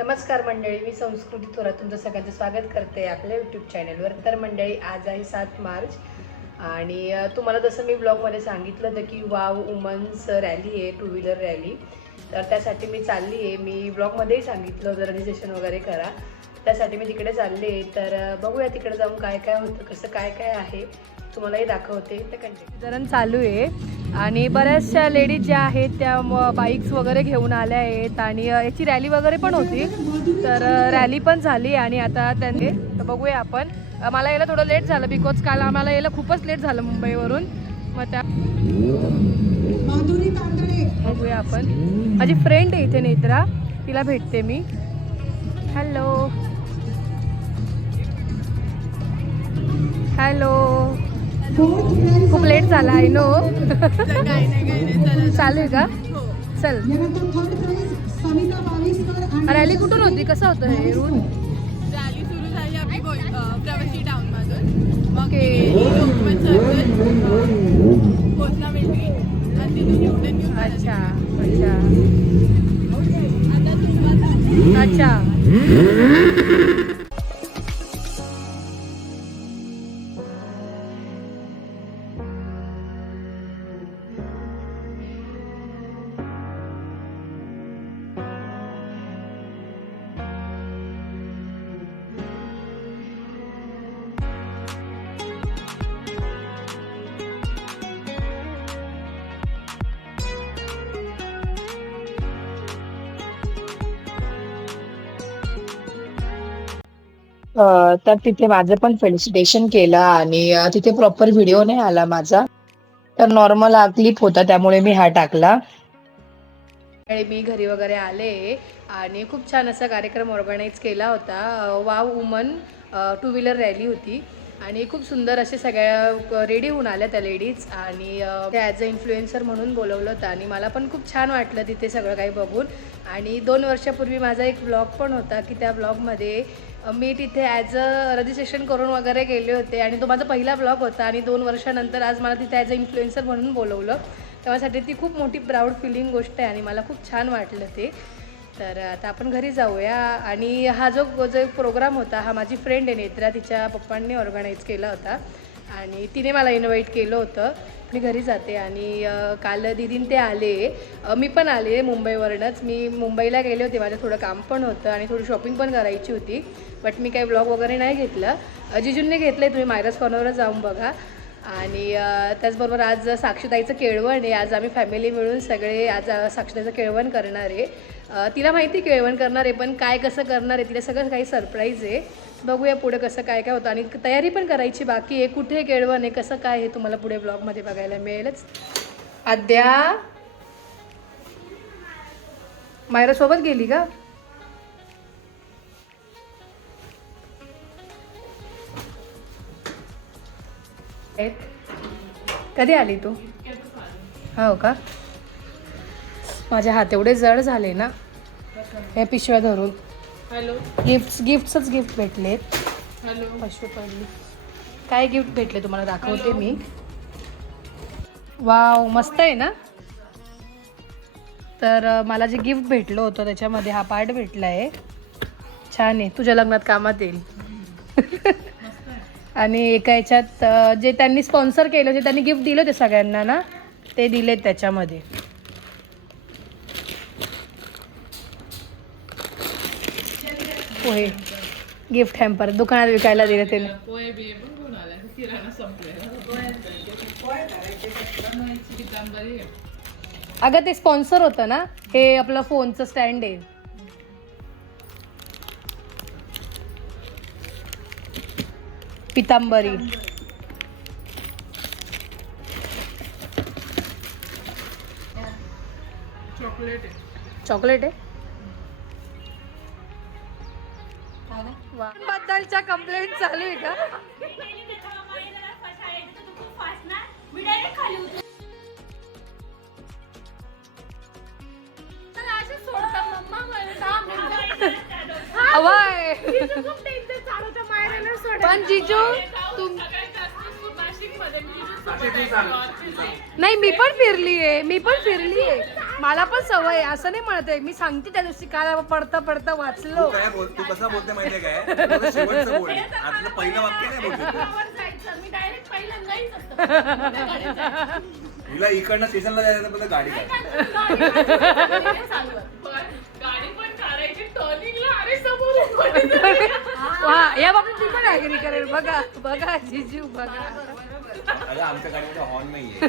नमस्कार मंडळी, मी संस्कृती थोरात तुमचं सगळ्यांचं स्वागत करते आपल्या यूट्यूब चॅनलवर. तर मंडळी, आज आहे 7 मार्च आणि तुम्हाला जसं मी ब्लॉगमध्ये सांगितलं होतं की वाव वुमन्स रॅली आहे, 2 व्हीलर रॅली. तर त्यासाठी मी चालली आहे. मी ब्लॉगमध्येही सांगितलं होतं रजिस्ट्रेशन वगैरे करा, त्यासाठी मी तिकडे चालले आहे. तर बघूया तिकडे जाऊन काय काय होतं, कसं काय काय आहे तुम्हालाही दाखवते. तर कंटिन्यू चालू आहे आणि बऱ्याचशा लेडीज ज्या आहेत त्या बाईक्स वगैरे घेऊन आल्या आहेत आणि याची रॅली वगैरे पण होती. तर रॅली पण झाली आणि आता त्यांनी तर बघूया आपण. मला यायला थोडं लेट झालं बिकॉज काल आम्हाला यायला खूपच लेट झालं मुंबईवरून. मग त्या बघूया आपण. माझी फ्रेंड आहे इथे नेत्रा, तिला भेटते मी. हॅलो हॅलो, खूप लेट झाला आहे नो. चालू आहे का? चल. रॅली कुठून होती, कसं होतं हे रूट? रॅली सुरू झाली आपली प्रवासी टाउन मधून, मग ओके. भोसला मिळते आणि तिथून युटर्न घेऊन अच्छा अच्छा आता अच्छा. तर तिथे माझं पण फेलिसिटेशन केलं आणि तिथे प्रॉपर व्हिडिओ नाही आला माझा, तर नॉर्मल क्लिप होता त्यामुळे मी हा टाकला. मी घरी वगैरे आले आणि खूप छान असा कार्यक्रम ऑर्गनाईज केला होता. वाव वुमन 2 व्हीलर रॅली होती आणि खूप सुंदर असे सगळ्या रेडी होऊन आल्या त्या लेडीज आणि त्या ॲज अ इन्फ्लुएन्सर म्हणून बोलवलं होतं आणि मला पण खूप छान वाटलं तिथे सगळं काही बघून. आणि 2 वर्षापूर्वी माझा एक ब्लॉग पण होता की त्या ब्लॉगमध्ये मी तिथे ॲज अ रजिस्ट्रेशन करून वगैरे गेले होते आणि तो माझा पहिला ब्लॉग होता आणि 2 वर्षानंतर आज मला तिथे ॲज अ इन्फ्लुएन्सर म्हणून बोलवलं. त्यासाठी ती खूप मोठी प्राऊड फिलिंग गोष्ट आहे आणि मला खूप छान वाटलं ते. तर आता आपण घरी जाऊया. आणि हा जो प्रोग्राम होता हा माझी फ्रेंड आहे नेत्रा, तिच्या पप्पांनी ऑर्गनाईज केला होता आणि तिने मला इन्व्हाइट केलं होतं. मी घरी जाते आणि काल दीदीन ते आले, मी पण आले मुंबईवरूनच. मी मुंबईला गेले होते, माझं थोडं काम पण होतं आणि थोडी शॉपिंग पण करायची होती, बट मी काही ब्लॉग वगैरे नाही घेतलं. जिजूंनी घेतलं आहे, तुम्ही मायराज कॉर्नरवर जाऊन बघा. आणि त्याचबरोबर आज साक्षीताईचं केळवण आहे. आज आम्ही फॅमिली मिळून सगळे आज साक्षीताईचं केळवण करणार आहे. तिला माहिती केळवण करणार आहे, पण काय कसं करणार आहे तिला सगळं काही सरप्राईज आहे. बघूया पुढे कसं काय काय होतं आणि तयारी पण करायची बाकी आहे. कुठे केळवण आहे, कसं काय हे तुम्हाला पुढे ब्लॉगमध्ये बघायला मिळेलच. आद्या मायरासोबत गेली का? कधी आली तू? हो का? माझे हात एवढे जड झाले ना हे पिशव्या धरून. हॅलो गिफ्ट्सच गिफ्ट भेटलेत. हॅलो पिशवी पडली. काय गिफ्ट भेटले तुम्हाला दाखवते मी. वाव, मस्त आहे ना. तर मला जे गिफ्ट भेटलं होतं त्याच्यामध्ये हा पार्ट भेटला आहे. छान आहे, तुझ्या लग्नात कामात येईल. आणि एका ह्याच्यात जे त्यांनी स्पॉन्सर केलं, जे त्यांनी गिफ्ट दिलं ते सगळ्यांना ना, ते दिलेत त्याच्यामध्ये. पोहे गिफ्ट हॅम्पर दुकानात विकायला दिले त्याने. अगं ते स्पॉन्सर होतं ना, हे आपलं फोनचं स्टँड आहे. पितांबरी चॉकलेट आहे. बद्दलच्या कंप्लेंट चालू आहे का? पण जिजू तुम नाही, मी पण फिरली आहे. मला पण सवय आहे, असं नाही म्हणते मी, सांगते त्या दिवशी काय पडता पडता वाचलो. तू कसा बोलते माहितीये काय, तुझं शेवटचं बोल आतलं पहिलं वाक्य नाही बोलते. तुला इकडनं स्टेशनला जायचं पण गाडी काय या बाबतीत ती पण ऍग्री करेल. बघा बघा जिजू बघा. अगं आमच्या गाडीमध्ये हॉर्न नाहीये.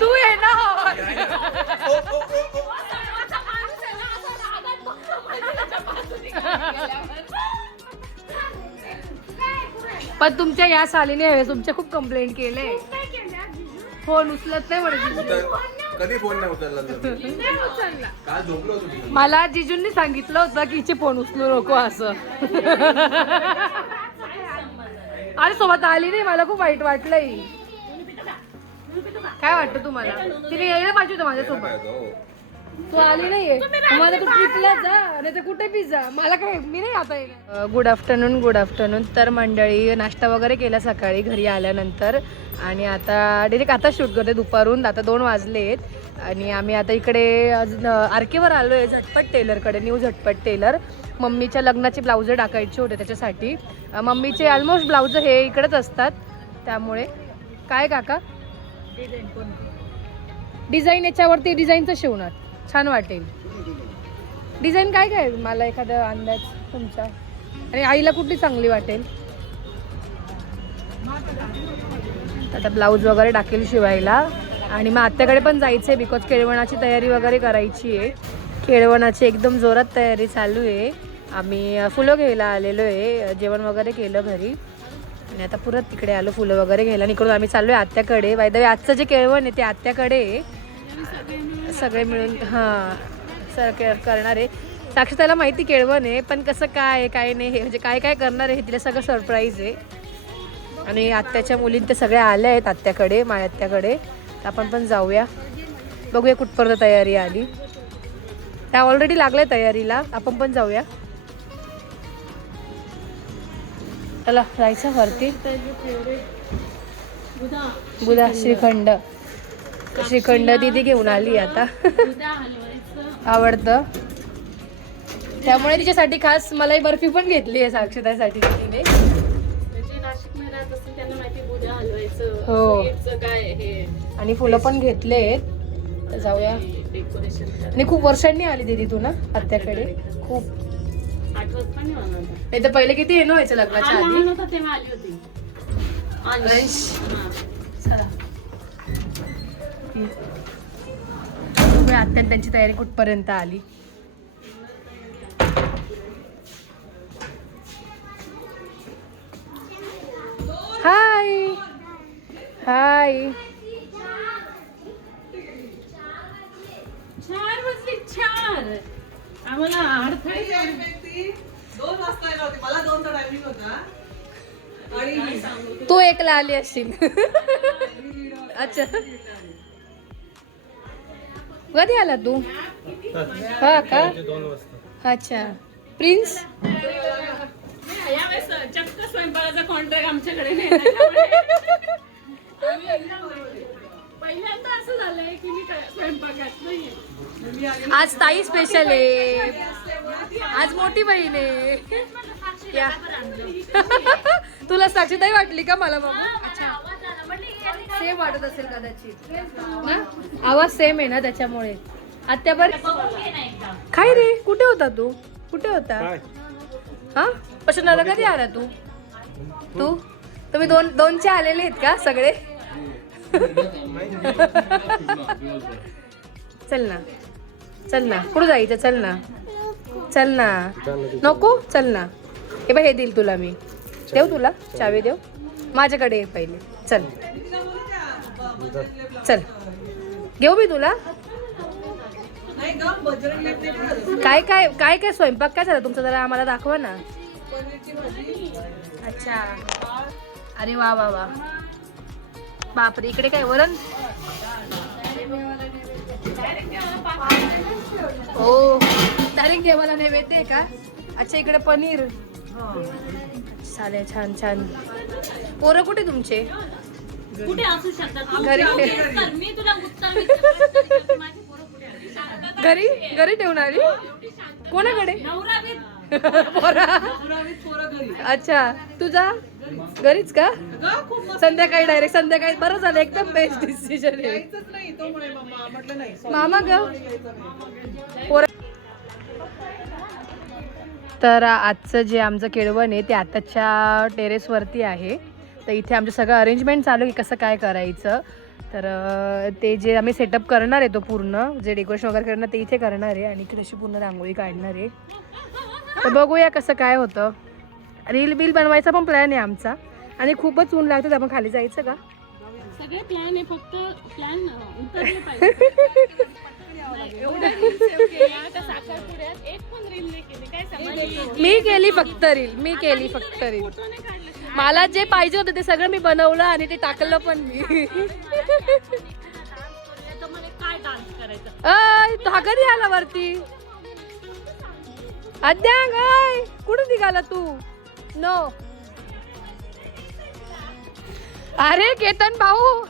तू ये ना. पण तुमच्या या सालीने हवे तुमच्या खूप कंप्लेंट केले. फोन उचलत नाही म्हणे. कधी फोन नाही उचलला काल झोपलो होतो तिथे. मला जिजूंनी सांगितलं होतं की हिचे फोन उचलू नको असं. आणि सोबत आली नाही, मला खूप वाईट वाटलंय. काय वाटतं तुम्हाला? तिने यायला पाहिजे होतं माझ्यासोबत. तू आली नाहीये, मला तू ट्रिपला जा नाही तर कुठे बी जा, मला काय मी नाही आता येणार. Good afternoon. Good afternoon. तर मंडळी नाश्ता वगैरे केला सकाळी घरी आल्यानंतर आणि आता डायरेक्ट आता शूट करते दुपारून. आता 2 वाजलेत आणि आम्ही आता इकडे आरकेवर आलो आहे झटपट टेलरकडे. न्यू झटपट टेलर. मम्मीच्या लग्नाचे ब्लाउज टाकायचे होते त्याच्यासाठी. मम्मीचे ऑलमोस्ट ब्लाउज हे इकडेच असतात त्यामुळे. काय काका डिझाईन याच्यावरती डिझाईनचं शिवणार छान वाटेल. डिझाईन काय काय मला एखादा अंदाज तुमचा, आणि आईला कुठली चांगली वाटेल? आता ब्लाऊज वगैरे टाकेल शिवायला आणि मग आत्याकडे पण जायचं आहे बिकॉज केळवणाची तयारी वगैरे करायची आहे. केळवणाची एकदम जोरात तयारी चालू आहे. आम्ही फुलं घ्यायला आलेलो आहे, जेवण वगैरे केलं घरी आणि आता परत तिकडे आलो फुलं वगैरे घ्यायला. इकडून आम्ही चाललो आहे आत्याकडे. बाय द वे आजचं जे केळवण आहे ते आत्याकडे सगळे मिळून करणार आहे. साक्षी त्याला माहिती केळवण आहे पण कसं काय काय नाही हे म्हणजे काय काय करणार आहे हे तिला सगळं सरप्राईज आहे. आणि आत्याच्या मुलींनी ते सगळे आल्या आहेत आत्याकडे, माझ्या आत्याकडे. आपण पण जाऊया, बघूया कुठपर्यंत तयारी आली. त्या ऑलरेडी लागल्या तयारीला, आपण पण जाऊया. चला जायचं वरती. बुधा श्रीखंड. श्रीखंड दीदी घेऊन आली आता. आवडतं त्यामुळे तिच्यासाठी खास मलाही बर्फी पण घेतली आहे साक्षीतासाठी तिने. हो आणि फुलं पण घेतलेत. जाऊया. आणि खूप वर्षांनी आली दीदी तू ना आत्याकडे. खूप नाही तर पहिले किती येणं व्हायचं लग्नाच्या आधी. आत्या त्यांची तयारी कुठपर्यंत आली. हाय हाय. 4 आम्हाला 2 वाजता येणार होती, मला 2चा टायमिंग होता आणि तू एकला आली असशील. अच्छा कधी आला तू? हा का? अच्छा प्रिन्स. यावेळेस चक्क स्वयंपाकाचा कॉन्ट्रॅक्ट आमच्याकडे नाही. पहिल्यांदा असं झालंय की मी स्वयंपाकात नाहीये. आज ताई स्पेशल आहे, आज मोठी बहीण आहे. या. तुला साक्षीताई वाटली का मला बाबा? सेम वाटत असेल कदाचित ना, आवाज सेम आहे ना त्याच्यामुळे. आत्या बर काय रे, कुठे होता तू? कुठे होता? हा पशुनाला कधी आला तू? तुम्ही दोनचे आलेले आहेत का सगळे? चल ना चल ना, कुठं जायचं? चल ना चल ना. नको चल ना. हे बघ हे देईल तुला मी. देऊ तुला चावी? देऊ माझ्याकडे ये पहिले. चल चल घेऊ मी तुला. काय काय काय काय स्वयंपाक काय झाला तुमचा जरा आम्हाला दाखवा ना. अच्छा अरे वा वा वा. बापरे इकडे काय वरण? हो डायरेक्ट देवाला नैवेद्य आहे का? अच्छा इकडे पनीर. चालेल, छान छान. पोरं कुठे तुमचे? कुठे असू शकतात घरी मी तुला उत्तर विचारते, माझी पोरं कुठे आली? घरी ठेवून आली कोणाकडे? नवरा बी पोरं घरी. अच्छा, तुझा घरीच का? संध्याकाळी डायरेक्ट संध्याकाळी. बरं झालं, एकदम बेस्ट डिसिजन आहे. जायचंच नाही तो म्हणे मामा. म्हटलं नाही मामा ग पोरं. तर आजचं जे आमचं केळवण आहे ते आताच्या टेरेसवरती आहे. तर इथे आमचं सगळं अरेंजमेंट चालू आहे की कसं काय करायचं. तर ते जे आम्ही सेटअप करणार आहे तो पूर्ण जे डेकोरेशन वगैरे करणार ते इथे करणार आहे आणि इकडे अशी पूर्ण रांगोळी काढणार आहे. तर बघूया कसं काय होतं. रील बिल बनवायचा पण प्लॅन आहे आमचा आणि खूपच ऊन लागतं. आपण खाली जायचं का? सगळे प्लॅन आहे, फक्त प्लॅन उतरले पाहिजे. एवढ्या रील सेव्ह केल्या त्या साखरपुड्यात, एक पण रील नाही केली. काय सांगायचं? मी केली फक्त रील. मला जे पाहिजे होतं ते सगळं मी बनवलं आणि ते टाकलं पण मी. काय डान्स करायचं? हा कधी आला वरती? अद्यांग कुठं निघाला तू? नो. अरे केतन भाऊ,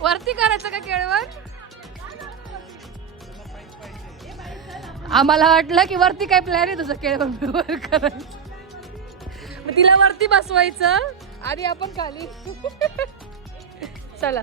वरती करायचं का केळवण? आम्हाला वाटलं की वरती काय प्लॅन आहे तुझं केळवण वर करायचं. मग तिला वरती बसवायचं आणि आपण खाली. चला.